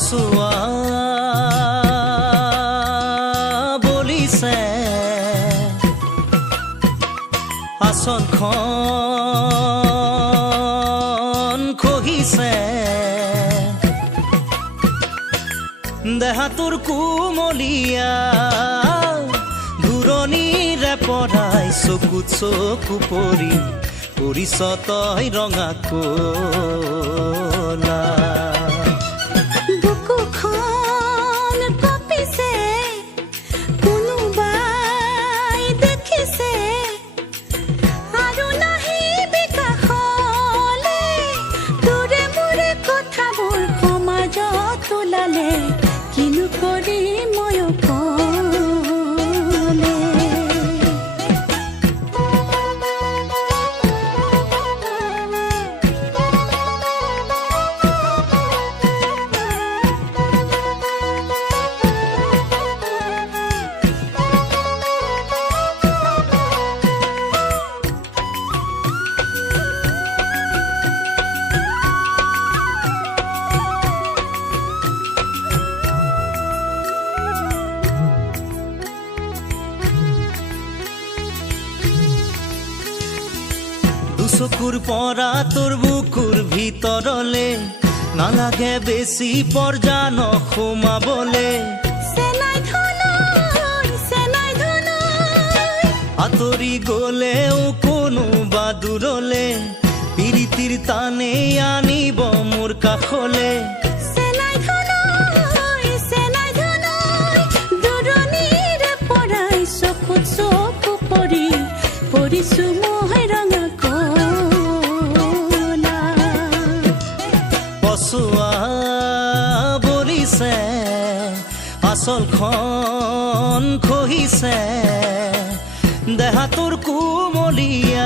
পচোৱা বলিছে আচলখন খহিছে দেহাটোৰ কুমলীয়া ঘূৰণিৰে পঢ়াই চকুত চকু পৰি পৰিছ তই ৰঙা কলা বুকুখন কঁপিছে কোনোবাই দেখিছে আৰু নাহিবি কাষলে তোৰে মোৰে কথাবোৰ সমাজত ওলালে কিনো কৰি মই অকলে চকুৰ পৰা তোৰ বুকুৰ ভিতৰলে নালাগে বেছি পৰ্যা নসোমাবলে আঁতৰি গলেও কোনোবা দূৰলে পিৰিতিৰ টানে আনিব মোৰ কাষলে চকু পৰি পৰিছো মই ৰঙা কলা পচোৱা বলিছে আচলখন খহিছে দেহাটোৰ কুমলীয়া